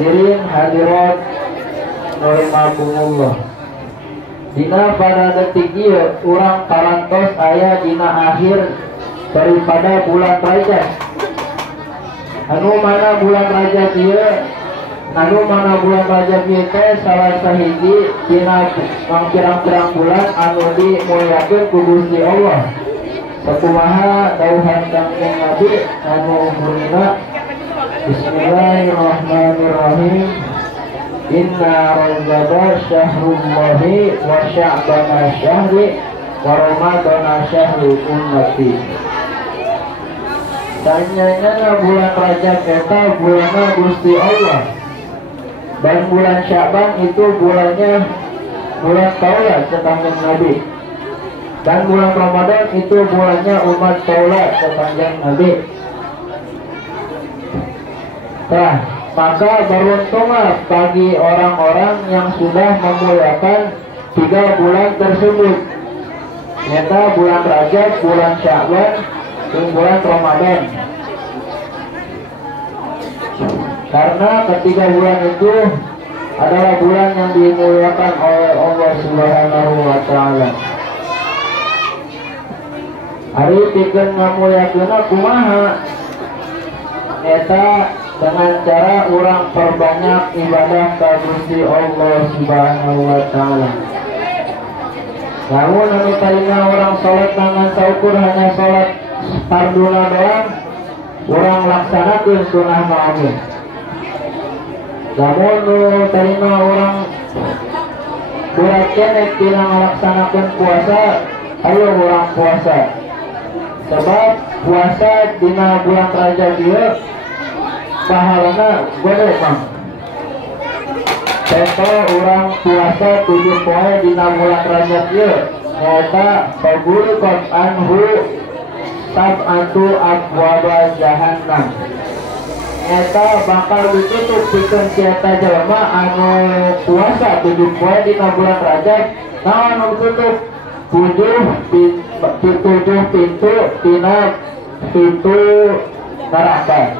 Hadirin hadirat rahimakumullah. Dina pada detik ieu urang parantos aya dina akhir daripada bulan Rajab. Anu mana bulan Rajab ieu? Anu mana bulan Rajab ieu teh salah sahiji dina pirang-pirang bulan anu dimuliakeun ku Gusti Allah. Sakumaha dawuhan Kangjeng Nabi anu bunina Bismillahirrahmanirrahim. Inna Rajaba syahrullahi wa sya'bana syahri wa ramadana syahri ummati. Tanyanya bulan Rajab eta bulanna Gusti Allah. Dan bulan Sya'ban itu bulannya bulan Taulat sepanjang Nabi. Dan bulan Ramadan itu bulannya umat Taulat sepanjang Nabi. Nah, maka beruntunglah bagi orang-orang yang sudah memuliakan 3 bulan tersebut, yaitu bulan Rajab, bulan Sya'ban, dan bulan Ramadan. Karena ketiga bulan itu adalah bulan yang dimuliakan oleh Allah Subhanahu wa Ta'ala. Ari pikeun ngamuliakeunna kumaha? Eta dengan cara urang perbanyak ibadah ka Gusti Allah Subhanahu wa Ta'ala. Namun anu tarina orang salat dengan saukur hanya salat farduna doang, urang laksanakeun sunah ma'amih. Namun nu tarina orang berat keneh tina ngalaksanakeun puasa, ayo urang puasa. Sebab puasa dina bulan Rajab ieu pahalana gede mah. Contoh urang puasa 7 poe dina bulan Rajab ieu nyaeta faguriqat anhu sab'atu abwaba jahannam. Eta bakal ditutup pikeun kieta jelema anu puasa 7 poe dina bulan Rajab. Naon anu tutup? 7 pintu tina pintu neraka.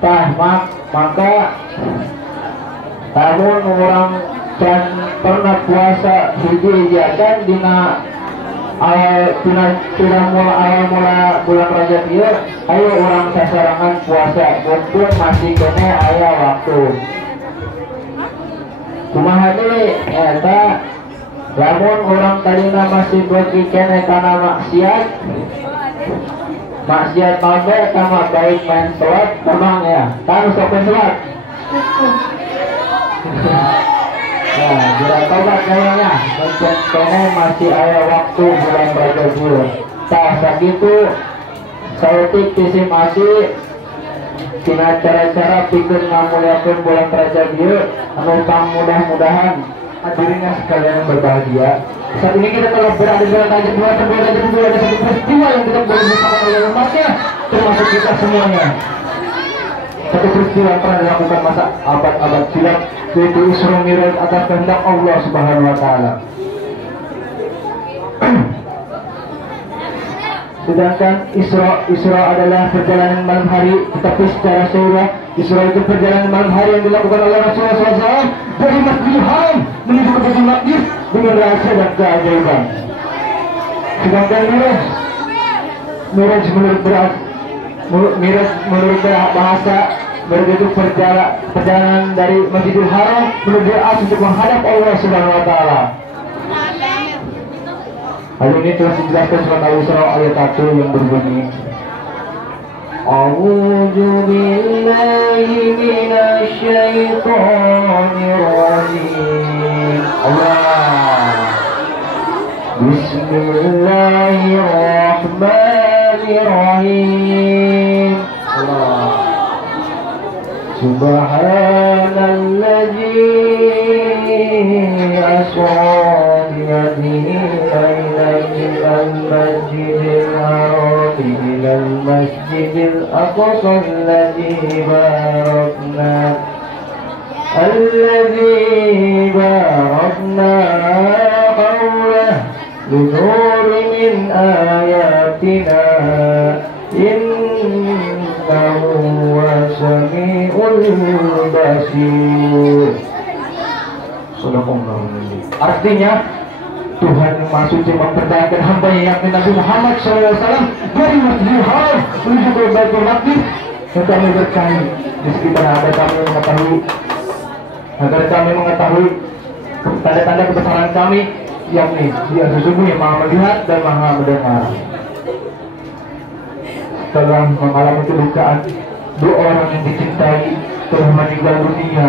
Tah maka tahun orang can pernah puasa hiji-hijian dina awal mula bulan Rajab ieu ayo orang sasarangan puasa mumpung masih kene aya waktu. Kumaha deui eta lamun orang tadina masih beuki kene kana maksiat mabeh sama baik main sholat memang ya kan sok sholat. Nah, bila tobat kayaknya kene masih ada waktu bulan Rajab ieu. Tah sakitu saeutik tisi mati tina cara-cara pikeun ngamuliakeun bulan Rajab ieu anu mudah-mudahan hadirinnya sekalian berbahagia. Saat ini kita telah berada di bulan Rajab 2, ada satu peristiwa yang kita boleh lupakan oleh umatnya, termasuk kita semuanya. Satu peristiwa yang pernah dilakukan masa abad-abad silam, yaitu Isra Mi'raj atas kehendak Allah Subhanahu wa Ta'ala. Sedangkan Isra adalah perjalanan malam hari, tetapi secara syariah Isra itu perjalanan malam hari yang dilakukan oleh Rasulullah SAW dari Masjidil Haram menuju ke Baitul Maqdis dengan rahasia dan keajaiban. Sedangkan Mi'raj menurut bahasa begitu perjalanan dari Masjidil Haram menuju As untuk menghadap Allah Subhanahu wa Ta'ala. Hal ini telah dijelaskan surat Al-Isra ayat 1 yang berbunyi A'udzu billahi minasy syaithanir rajim. Allah. Bismillahirrahmanirrahim. Allah. Subhanalladzi asra المسجد الحرام إلى المسجد الأقصى الذي باركنا حوله لنور من آياتنا إنه هو السميع basir. Sadaqallahu. Artinya Tuhan yang Maha Suci memperdayakan hamba-Nya yakni Nabi Muhammad SAW dari Masjidil Haram menuju ke Baitul Maqdis untuk kami berkahi di sekitar ada kami mengetahui, agar kami mengetahui tanda-tanda kebesaran kami, yakni Dia sesungguhnya Maha melihat dan Maha mendengar. Setelah mengalami kedukaan, dua orang yang dicintai telah meninggal dunia,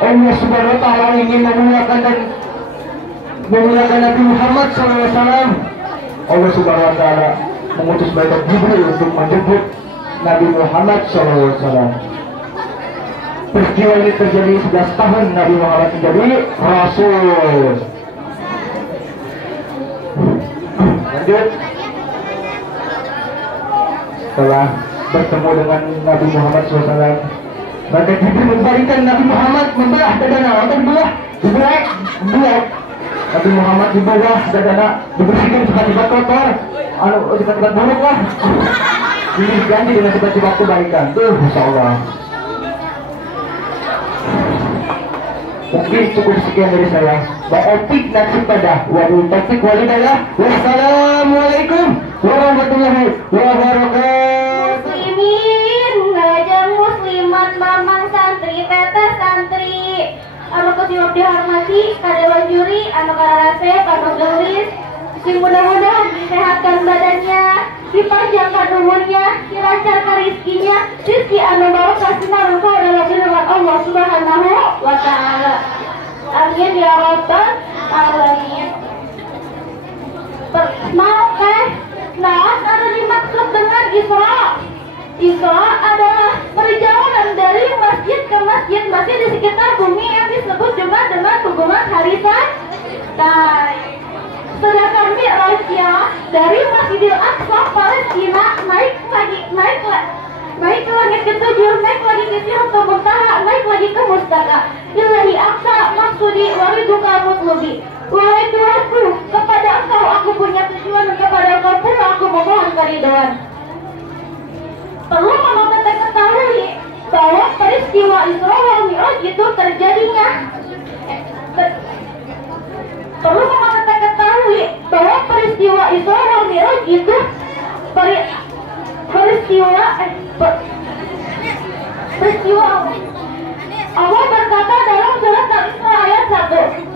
Allah Subhanahu wa Ta'ala ingin memuliakan Nabi Muhammad SAW. Allah Subhanahu wa Ta'ala mengutus malaikat Jibril untuk menjemput Nabi Muhammad SAW. Peristiwa ini terjadi 11 tahun Nabi Muhammad menjadi Rasul. Lanjut. Setelah bertemu dengan Nabi Muhammad SAW, maka Jibril membalikan Nabi Muhammad membelah dadanya, dibelah. Nabi Muhammad dibelah dadanya, dibersihkan sifat-sifat kotor, sifat-sifat buruk lah. Ini diganti dengan sifat-sifat kebaikan. Masya Allah. Mungkin cukup sekian dari saya. Wa'afiq nasib pada wa'ul taufiq walidayah. Wassalamualaikum warahmatullahi wabarakatuh. Muslimin, ngajak muslimat, mamang santri, teteh santri, anu kesiwap dihormati, kadewan juri, anu kararase, anu gelis, sing mudah-mudahan disehatkan badannya, dipanjangkan umurnya, dilancarkan rizkinya, rizki anu barokah sinarungkah adalah firman Allah Subhanahu wa Ta'ala. Amin ya rabbal alamin. Mau nah ada dimaksud dengan Isra. Isra adalah perjalanan dari masjid ke masjid, masjid di sekitar bumi yang disebut juga dengan hubungan harisan. Sedangkan Mi'rajnya dari Masjidil Aqsa Palestina naik ke langit ketujuh, naik lagi ke Sidratul Muntaha, naik lagi ke Mustaka. Ilahi Aqsa maksudi wariduka mutlubi. Wahai Tuhanku, kepada Engkau aku punya tujuan dan kepada Engkau pula aku memohon keridhaan. Perlu mama teteh ketahui bahwa peristiwa Isra wal Mi'raj itu terjadinya. Perlu mama teteh ketahui bahwa peristiwa Isra wal Mi'raj itu peristiwa Allah berkata dalam surat Al-Isra ayat 1.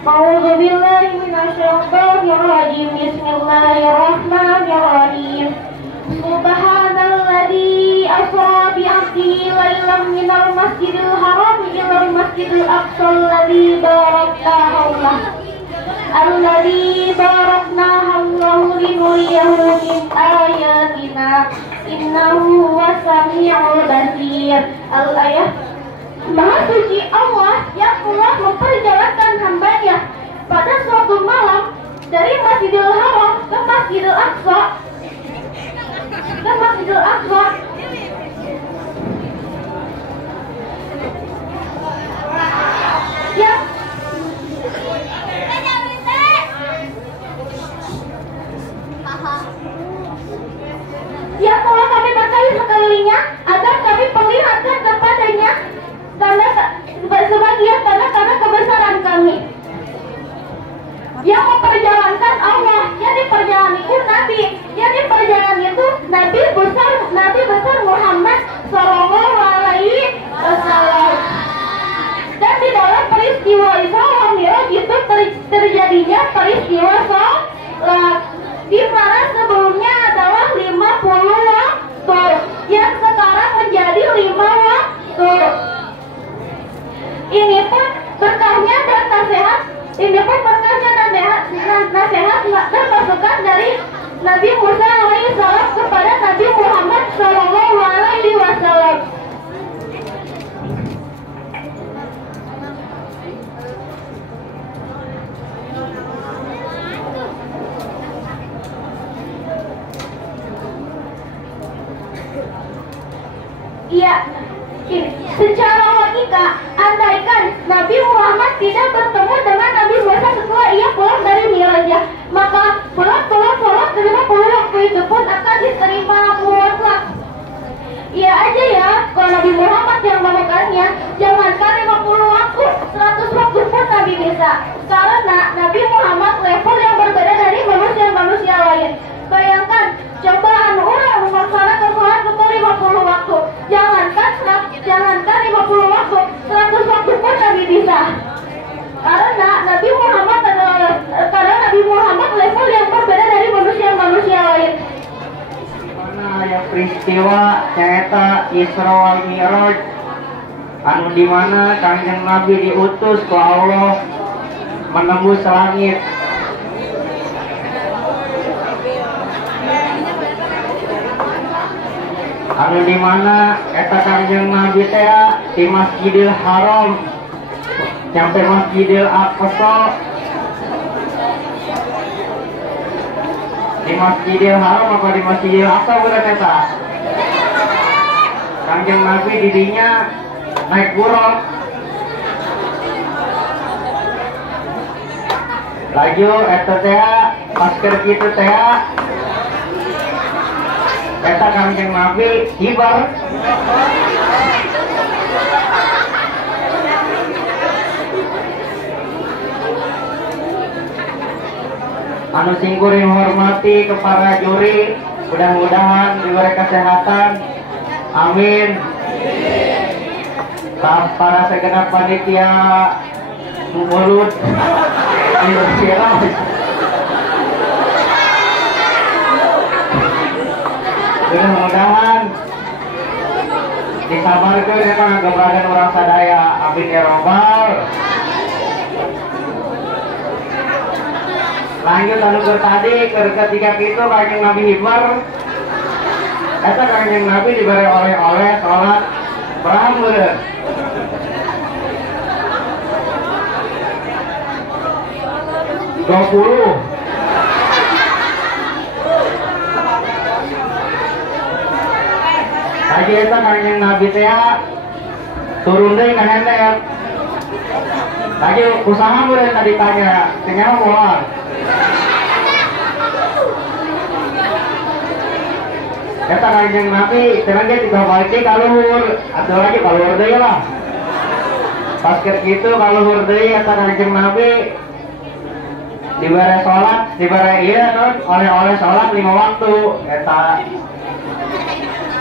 A'udzubillahi minasyaitonirrajim. Bismillahirrahmanirrahim. Subhanalladzi asra bi 'abdihi lailan minal masjidil haram ilal masjidil aqsa alladzi barakna haulahu. Alladzi barakna haulahu linuriyahu min ayatina innahu wasami'ul basir. Al-ayat. Maha suci Allah yang telah memperjalankan hamba-Nya pada suatu malam dari Masjidil Haram ke Masjidil Aqsa. Yang telah kami berkahi sekelilingnya agar kami perlihatkan kepadanya sebagian tanda-tanda kebesaran kami. Yang memperjalankan Allah, yang diperjalan itu Nabi, yang diperjalan itu Nabi besar Muhammad Sallallahu Alaihi Wasallam. Dan di dalam peristiwa Isra wal Mi'raj itu terjadinya peristiwa sholat, di mana sebelumnya adalah 50 waktu, yang sekarang menjadi 5 waktu. Ini pun berkahnya dan nasihat, dan masukan dari Nabi Musa alaihissalam kepada Nabi Muhammad Sallallahu Alaihi Wasallam. Iya, secara logika, andaikan Nabi Muhammad tidak bertemu dengan Nabi Musa setelah ia pulang dari Mi'rajnya, maka pulang sholat 50 waktu itu pun akan diterima mutlak. Iya aja ya, kalau Nabi Muhammad yang melakukan Nabi bisa. Karena Nabi Muhammad level yang berbeda dari manusia-manusia lain. Bayangkan, cobaan orang melaksanakan sholat betul 50 waktu. Jangankan 50 waktu, 100 waktu pun Nabi bisa. Karena Nabi Muhammad level yang berbeda dari manusia-manusia lain. Mana yang peristiwa nyata Isra wal Mi'raj anu dimana Kanjeng Nabi diutus ke Allah menembus langit. Anu dimana eta Kanjeng Nabi teh di Masjidil Haram sampai Masjidil Aqsa. Di Masjidil Haram apa di Masjidil Aqsa bukan eta? Kanjeng Nabi didinya naik buruk. Laju eta teh masker kitu teh eta Kanjeng Nabi hibar. Anu singkuring hormati ke para juri, mudah-mudahan diberi kesehatan, amin. Para segenap panitia mulut mudah-mudahan disabarkan dengan keberadaan orang sadaya, amin ya robbal. Lanjut anu tadi ketika itu Kanjeng Nabi hibar. Eta Kanjeng Nabi diberi oleh-oleh sholat berapa meureun? 20. Tadi eta Kanjeng Nabi teh turun deui ka handap. Lagi usaha meureun tadi tanya, tinggal moal. Eta Kanjeng Nabi tenaga juga balik kaluhur, atuh lagi kaluhur deui lah. Pas kitu kaluhur deui eta Kanjeng Nabi dibere sholat, dibere ieu oleh-oleh sholat 5 waktu eta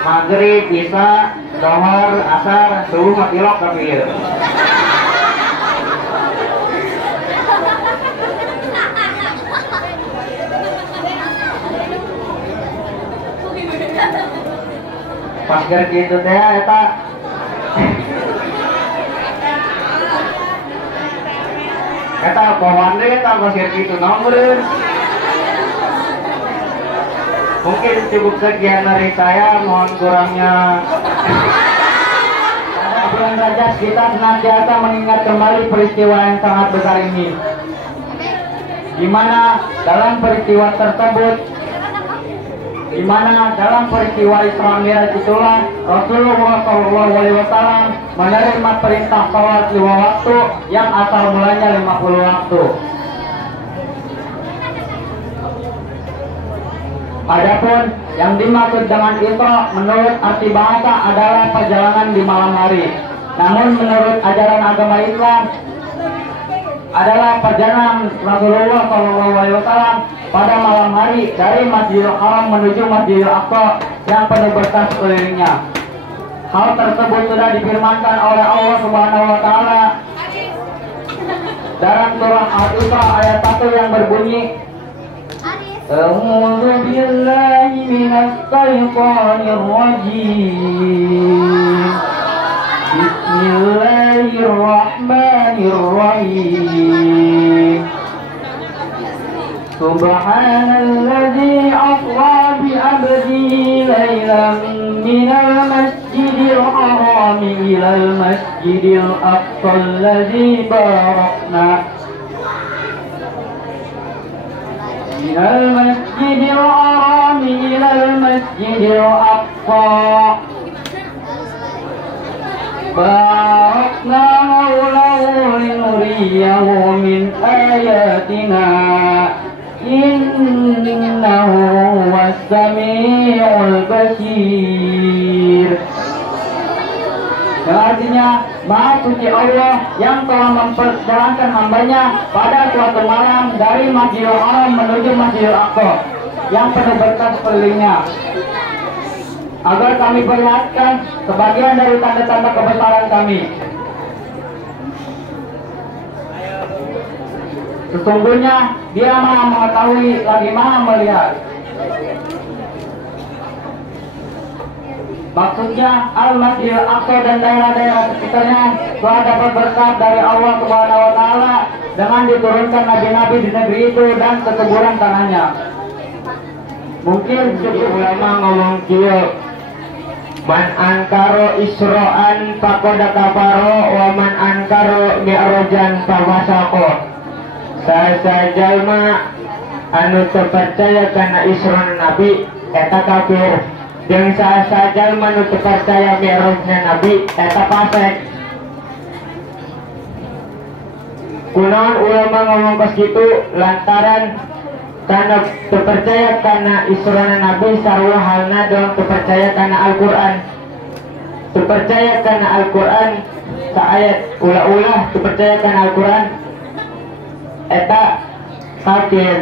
maghrib, isya, zuhur, asar, subuh mah tilok tapi ieu. Pas gitu teh eta pohon deh eta pas gitu nomeureun. Mungkin cukup sekian dari saya, mohon kurangnya. Bulan Rajab kita senantiasa mengingat kembali peristiwa yang sangat besar ini, di mana dalam peristiwa tersebut, di mana dalam peristiwa Isra Mi'raj itulah Rasulullah SAW menerima perintah sholat 5 waktu yang asal mulanya 50 waktu. Adapun yang dimaksud dengan Isra menurut arti bahasa adalah perjalanan di malam hari. Namun menurut ajaran agama Islam adalah perjalanan Rasulullah SAW pada malam hari dari Masjidil Haram menuju Masjidil Aqsa yang penuh berkah sekelilingnya. Hal tersebut sudah difirmankan oleh Allah Subhanahu wa taala dalam surah Al-Isra ayat 1 yang berbunyi, A'udzu billahi minasy syaithanir rajim. Bismillahirrahmanirrahim. Subhanalladzi asra bi 'abdihi lailan minal masjidil haram ilal masjidil aqsa alladzi barakna minal masjidil haram ilal masjidil aqsa barakna hawlahu linuriyahu min ayatina innahu huwas sami'ul basir. Artinya Maha suci Allah yang telah memperjalankan hambanya pada suatu malam dari Masjidil Haram menuju Masjidil Aqsa yang penuh berkah sekelilingnya, agar kami perlihatkan sebagian dari tanda-tanda kebesaran kami. Sesungguhnya Dia Maha mengetahui lagi Maha melihat. Maksudnya Al-Masjidil Aqsa dan daerah-daerah sekitarnya telah dapat berkat dari Allah Subhanahu wa Ta'ala dengan diturunkan nabi-nabi di negeri itu dan kesuburan tanahnya. Mungkin ulama ngomong kieu, man ankaro isro'an faqad kafaro wa man ankaro mi'rajan fawasaqo. Sajalma anu terpercaya karena isron nabi eta kafir, jeung sajalma anu terpercaya mi'rajna nabi eta fasik. Kunaon ulama ngomong kos kitu lantaran karena terpercaya karena isrona nabi sarua halna dalam terpercaya karena Al-Quran. Terpercaya karena Al-Quran saayat ulah-ulah terpercaya karena Al-Quran eta kafir.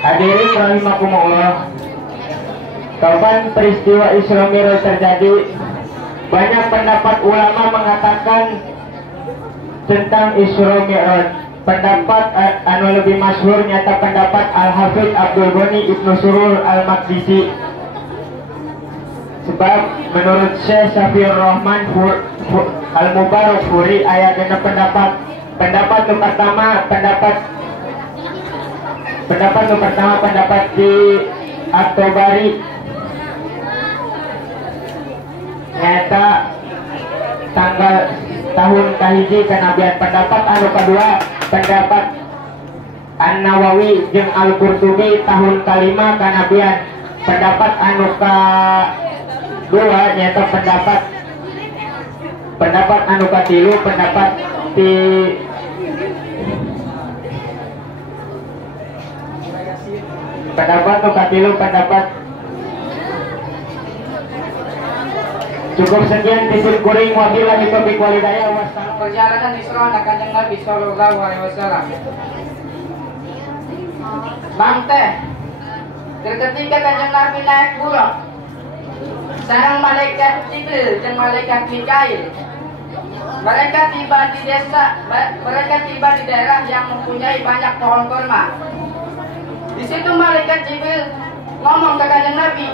Hadirin rahimakumullah, kapan peristiwa Isra Mi'raj terjadi, banyak pendapat ulama mengatakan tentang Isra Mi'raj. Pendapat anu lebih masyhur nyata pendapat Al-Hafidz Abdul Ghani Ibnu Surur Al-Maqdisi. Sebab menurut Syekh Syafiur Rahman Al-Mubarak Furi ayat dina pendapat yang pertama pendapat di At-Tabari nyata tanggal tahun kahiji kenabian. Pendapat anu kedua pendapat An-Nawawi jeung Al-Qurtubi tahun kalima kenabian. Pendapat anu kedua nyata pendapat anu katilu pendapat di pendapat katilu pendapat. Cukup sekian titip kuring, wabillahi taufiq wal hidayah. Perjalanan Isra Kanjeng Nabi sallallahu alaihi wasallam. Bang teh, ketika Kanjeng Nabi naik buruk, sareng malaikat Jibril dan malaikat Mikail. Mereka tiba di daerah yang mempunyai banyak pohon kurma. Di situ malaikat Jibril ngomong ke Kanjeng Nabi,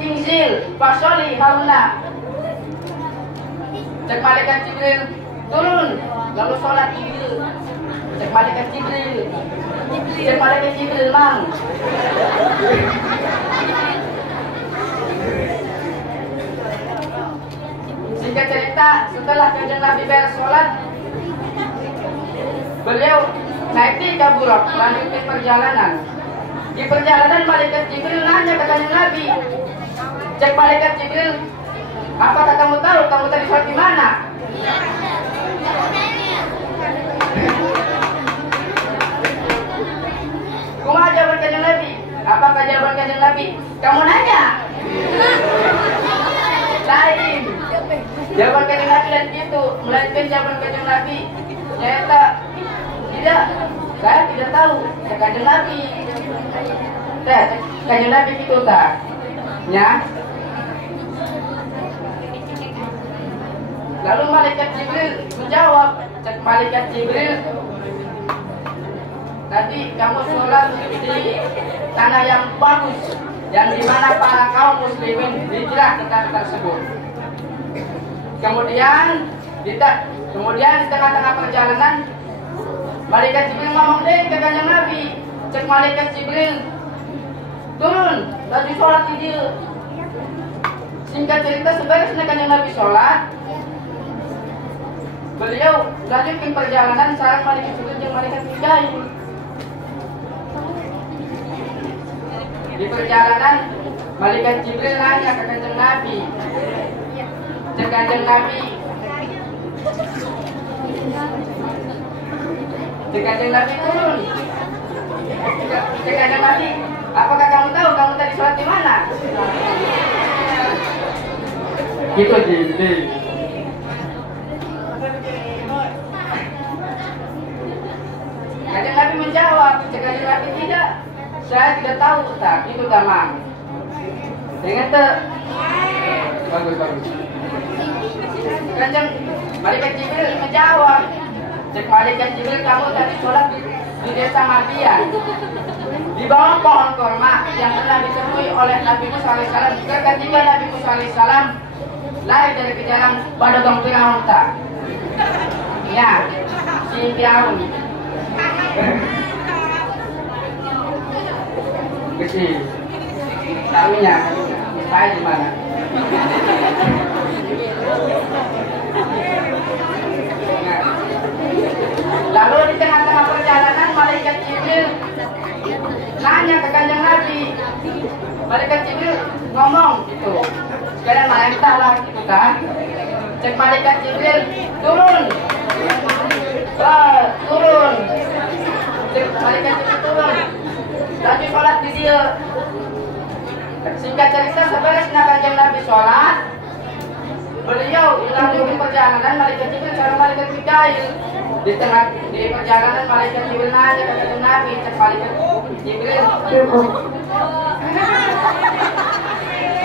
"Inzil fasoli hauna." Cek malaikat Jibril, "Turun, lalu sholat Jibril." Cek malaikat Jibril, "Mang." Singkat cerita, setelah Kanjeng Nabi beres sholat, beliau naik di Buraq, lanjutin perjalanan. Di perjalanan malaikat Jibril nanya ke Kanjeng Nabi, cek malaikat Jibril, "Apakah kamu tahu kamu tadi sholat di mana?" Kumaha jawaban Kanjeng Nabi? Apakah jawaban Kanjeng Nabi? Kamu nanya. Lain. Jawaban Kanjeng Nabi dan gitu, melainkan jawaban Kanjeng Nabi nyata tidak, saya tidak tahu. Ya Kanjeng Nabi. Kanjeng Nabi itu tak? Ya. Lalu malaikat Jibril menjawab, cek malaikat Jibril, "Tadi kamu sholat di tanah yang bagus, yang dimana para kaum muslimin hijrah ke tanah tersebut." Kemudian di tengah-tengah perjalanan, malaikat Jibril ngomong deh ke Kanjeng Nabi, cek malaikat Jibril, "Turun, lagi sholat di dia." Singkat cerita, seberesnya Kanjeng Nabi sholat, beliau lanjutkan perjalanan sareng malaikat Jibril jeung malaikat Mikail. Di perjalanan malaikat Jibril nanya ke Kanjeng Nabi, cek Kanjeng Nabi. Cek Kanjeng Nabi turun. Cek Kanjeng Nabi, apakah kamu tahu kamu tadi sholat di mana? Gitu Jibril. Kanjeng Nabi menjawab, cek Kanjeng Nabi tidak. Saya tidak tahu, Ustaz. Itu tamam. Dengan bagus. Kanjeng Malaikat Jibril menjawab, cek Malaikat Jibril, kamu tadi sholat di desa Madian, di bawah pohon korma yang pernah ditemui oleh Nabi Musa alaihissalam. Ketika Nabi Musa alaihissalam lari dari kejaran Badogong Firaun. Ya, si Firaun. Kecil. Tahunya, saya di mana? Lalu di tengah-tengah perjalanan Malaikat Jibril nanya ke Kanjeng Nabi. Malaikat Jibril ngomong gitu. Sekarang malaikat lah gitu kan. Cek Malaikat Jibril turun. Turun. Cek Malaikat Jibril turun. Lagi sholat di dia. Singkat cerita sebenarnya Kanjeng Nabi sholat, beliau melanjutkan perjalanan. Malaikat Jibril karena Malaikat Mikail di perjalanan Malaikat Jibril nanya ke Kanjeng Nabi. Cek Malaikat Jibril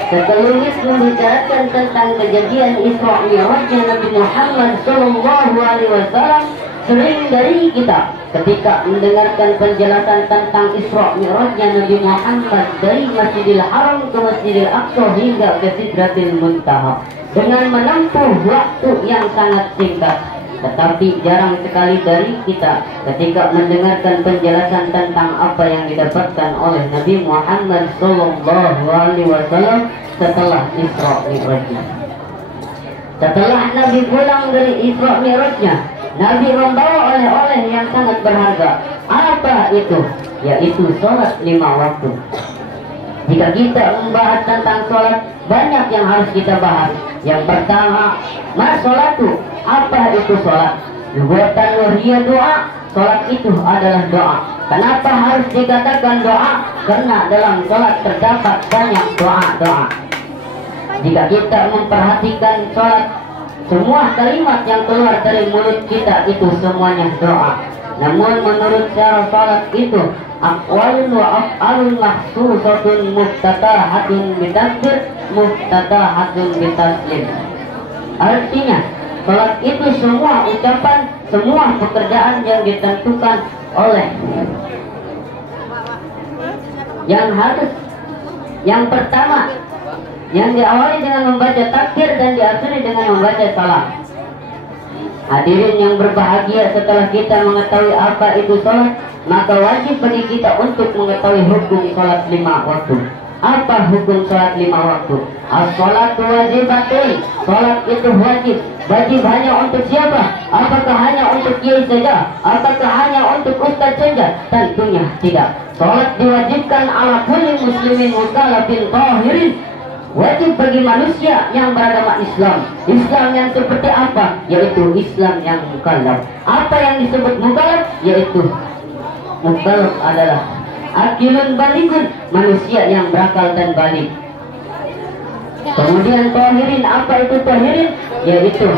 sekelumit membicarakan tentang kejadian Isra Mi'rajnya Nabi Muhammad Sallallahu Alaihi Wasallam. Sering dari kita ketika mendengarkan penjelasan tentang Isra Mi'rajnya Nabi Muhammad dari Masjidil Haram ke Masjidil Aqsa hingga ke Sidratil Muntaha dengan menempuh waktu yang sangat singkat. Tetapi jarang sekali dari kita ketika mendengarkan penjelasan tentang apa yang didapatkan oleh Nabi Muhammad Sallallahu Alaihi Wasallam setelah Isra Mi'rajnya. Setelah Nabi pulang dari Isra Mi'rajnya, Nabi membawa oleh-oleh yang sangat berharga. Apa itu? Yaitu sholat 5 waktu. Jika kita membahas tentang sholat, banyak yang harus kita bahas. Yang pertama, sholatu. Apa itu sholat? Lughatan wahiyya doa. Sholat itu adalah doa. Kenapa harus dikatakan doa? Karena dalam sholat terdapat banyak doa-doa. Jika kita memperhatikan sholat, semua kalimat yang keluar dari mulut kita itu semuanya doa. Namun menurut cara salat itu aqwalun wa af'alun mahsusatun muftatahatun bitakbir muftatahatun bitaslim. Artinya salat itu semua ucapan, semua pekerjaan yang ditentukan oleh yang pertama yang diawali dengan membaca takbir dan diakhiri dengan membaca salam. Hadirin yang berbahagia, setelah kita mengetahui apa itu salat, maka wajib bagi kita untuk mengetahui hukum salat 5 waktu. Apa hukum salat 5 waktu? As-salatu wajibatun. Salat itu wajib. Wajib hanya untuk siapa? Apakah hanya untuk kiai saja? Apakah hanya untuk ustaz saja? Tentunya tidak. Salat diwajibkan ala kulli muslimin mukallafin tahirin. Wajib bagi manusia yang beragama Islam. Islam yang seperti apa? Yaitu Islam yang mukallaf. Apa yang disebut mukallaf? Yaitu mukallaf adalah akilun balikun, manusia yang berakal dan balik. Kemudian tahirin, apa itu tahirin? Yaitu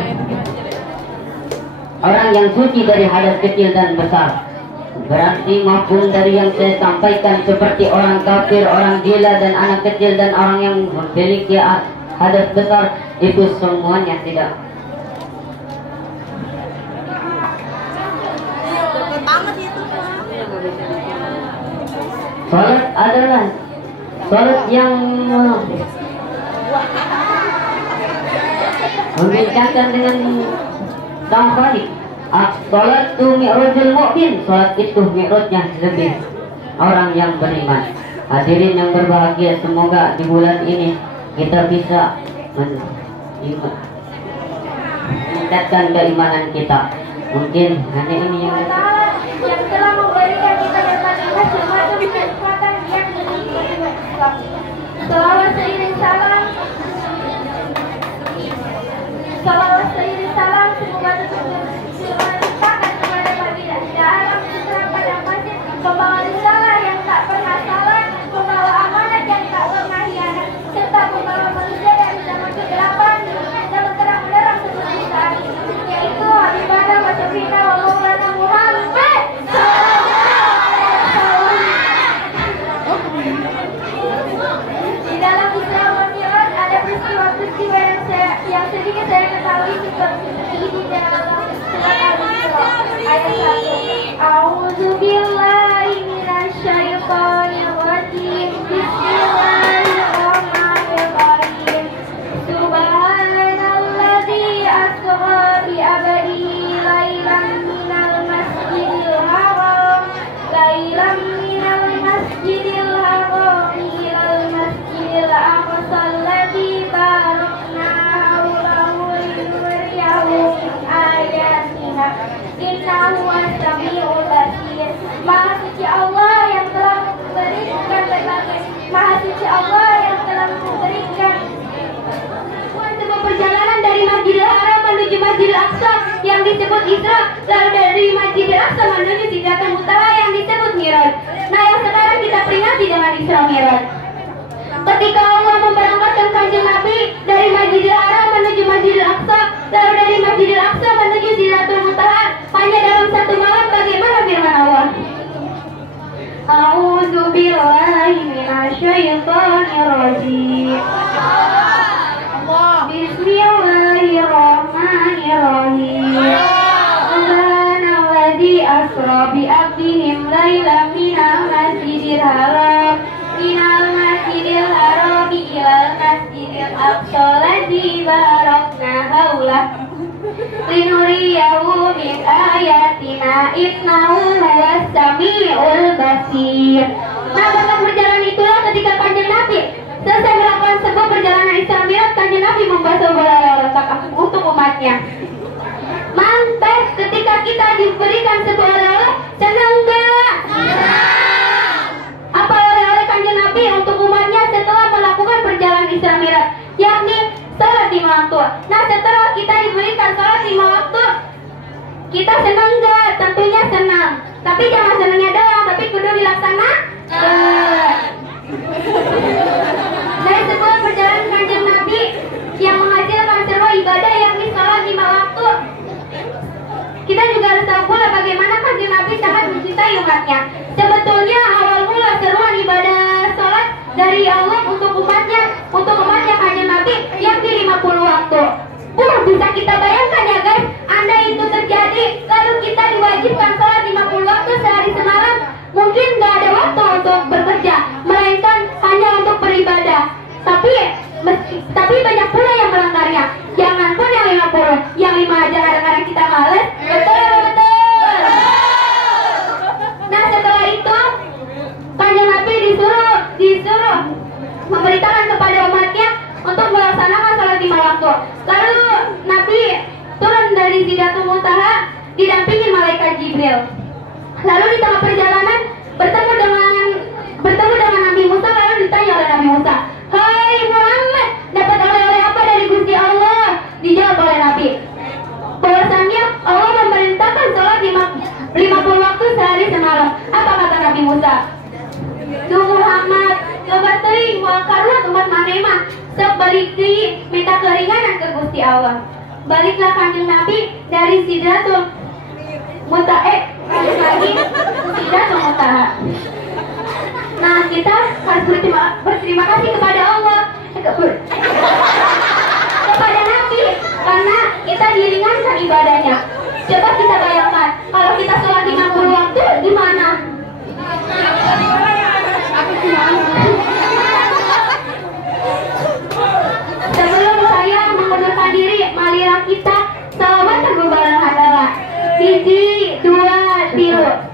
orang yang suci dari hadas kecil dan besar. Berarti mafhum dari yang saya sampaikan seperti orang kafir, orang gila, dan anak kecil, dan orang yang memiliki hadas besar, itu semuanya tidak. Salat adalah salat yang membincangkan dengan sang Khalik. Salat itu mi'rajul mu'min. Salat itu mi'rajnya lebih orang yang beriman. Hadirin yang berbahagia, semoga di bulan ini kita bisa meningkatkan keimanan kita. Mungkin hanya ini yang telah memberikan kita berbagai semacam kesempatan yang dimiliki. Selawat seiring salam disebut Isra, lalu dari Masjidil Aqsa menuju Sidratul Muntaha yang disebut Mi'raj. Nah, yang sekarang kita peringati dengan Isra Mi'raj. Ketika Allah memberangkatkan Kanjeng Nabi dari Masjidil Haram menuju Masjidil Aqsa, lalu dari Masjidil Aqsa menuju Sidratul Muntaha hanya dalam satu malam, bagaimana firman Allah? A'udzu billahi minasyaitonir rajim. Bismillahirrahmanirrahim. Subhanalladzi asra bi 'abdihim lailan minal masjidil haram ilal masjidil aqsa alladzi barakna haulah linuriyahu min ayatina innahu huwas samiul basir. Nah, bahkan perjalanan itulah ketika Kanjeng Nabi selesai melakukan sebuah perjalanan Isra Mi'raj, Kanjeng Nabi membasuh bola letak untuk umatnya. Mantap, ketika kita diberikan sebuah oleh-oleh, senang enggak? Apa oleh-oleh Kanjeng Nabi untuk umatnya setelah melakukan perjalanan Isra Mi'raj, yakni salat 5 waktu. Nah, setelah kita diberikan salat 5 waktu, kita senang enggak? Tentunya senang. Tapi jangan senangnya doang, tapi kudu dilaksanakan. Dari sebuah perjalanan Kanjeng Nabi yang menghasilkan sebuah ibadah yakni salat 5 waktu, kita juga harus tahu pula bagaimana Kanjeng Nabi sangat mencintai umatnya. Sebetulnya awal mula seruan ibadah salat dari Allah untuk umatnya Kanjeng Nabi yakni 50 waktu. Bisa kita bayangkan ya guys, andai itu terjadi lalu kita diwajibkan salat 50 waktu sehari semalam, mungkin nggak ada waktu untuk bekerja, melainkan hanya untuk beribadah. Tapi banyak pula yang melanggarnya. Jangan pun yang 50, yang 5 aja kadang-kadang kita males. Betul. Nah, setelah itu Kanjeng Nabi disuruh memberitakan kepada umatnya untuk melaksanakan salat 5 waktu. Lalu Nabi turun dari Sidratul Muntaha didampingi malaikat Jibril. Lalu di tengah perjalanan bertemu dengan Nabi Musa, lalu ditanya oleh Nabi Musa, "Hai Muhammad, dapat oleh-oleh apa dari Gusti Allah?" Dijawab oleh Nabi, bahwasannya Allah memerintahkan salat 50 waktu sehari semalam. Apa kata Nabi Musa? "Duh Muhammad, coba teuing moal karuat umat maneh sebalik deui minta keringanan ke Gusti Allah." Baliklah Kanjeng Nabi dari Sidratul Muntaha Sidratul Muntaha. Nah, kita harus berterima kasih kepada Allah, kepada Nabi, karena kita diringankan ibadahnya. Coba kita bayangkan, kalau kita sholat 50 waktu, gimana? Sebelum saya mengundurkan diri, marilah kita salawatan berbalik adalah 1, 2, 3.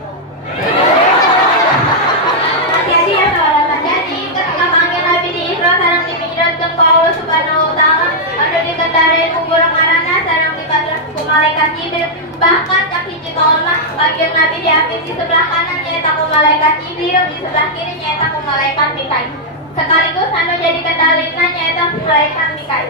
Hati-hati ya salawatan. Jadi ketika panggil Nabi di Isra sareng dipinjatkeun ka Allah Subhanahu wa taala, anu dikendarain kubur marana sareng dipatras ku malaikat Jibril. Bahkan cak hiji kaul mah panggil Nabi diapit di sebelah kanan nyaeta ku malaikat Jibril, di sebelah kiri nyaeta ku malaikat Mikail. Sekaligus anu jadi kendalina nyaeta malaikat Mikail.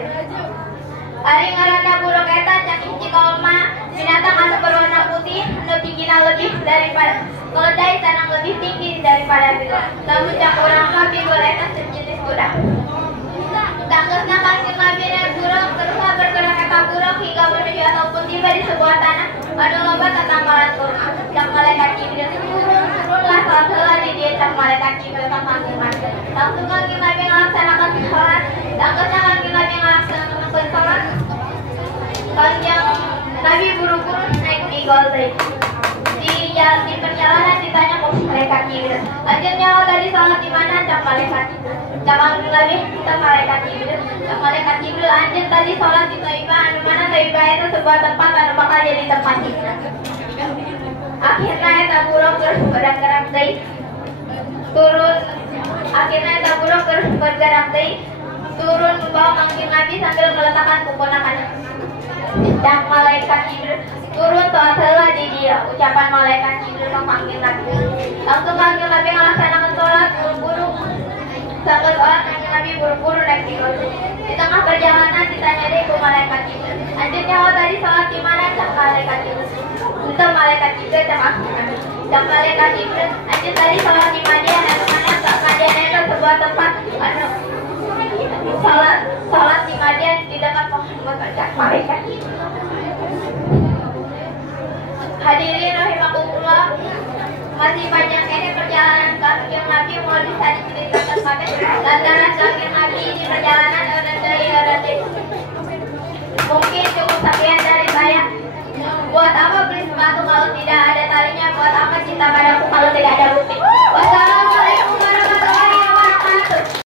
Ari ngaranna buruk eta cak hiji kaul mah binatang anu berwarna putih anu tingginya lebih daripada keledai sareng lebih tinggi daripada pilot. Lamun cak urang mah bibul eta sejenis kuda. Tanggesna kanjeng Nabi dan buruk terus bergerak eta buruk hingga menuju ataupun tiba di sebuah tanah anu loba tatangkalan kurma. Cak malaikat Jibril turunlah salat heula di dieu cak malaikat Jibril ka kanjeng Nabi. Langsung kanjeng Nabi ngalaksanakeun salat. Tanggesna kanjeng Nabi ngalaksanakeun salat. Kanjeng Nabi buru-buru naik igol deui. Di perjalanan ditanya ke malaikat Jibril, "Anjeun nyawa tadi salat di mana?" Cak malaikat Jibril. Cak lagi kita malaikat Jibril. Cak malaikat Jibril, "Anjeun tadi salat di Taibah, anu mana Taibah itu sebuah tempat anu bakal jadi tempat hijrah." Akhirnya eta buruk terus bergerak deui. Turun membawa kanjeng Nabi sambil meletakkan keponakannya. Cak malaikat Jibril turun salat heula di dia. Ucapan malaikat Jibril ka kanjeng Nabi. Langsung kanjeng Nabi ngalaksanakeun salat buru-buru. Salat salat kanjeng Nabi buru-buru naik di ojek. Di tengah perjalanan ditanya deh ke malaikat Jibril. Anjir nyawa tadi sholat di mana? Cak malaikat Jibril. Untuk malaikat Jibril cak malaikat Jibril. Anjir tadi sholat di Madian. Anu mana? Cak Madian itu sebuah tempat. Anu sholat di Madian di dekat Muhammad. Cak malaikat. Hadirin rahimakumullah. Masih panjang ini perjalanan kaki Nabi mau bisa diceritakan pada lantaran kaki Nabi di perjalanan orang dari orang. Mungkin cukup sekian dari saya. Buat apa beli sepatu kalau tidak ada talinya? Buat apa cinta padaku kalau tidak ada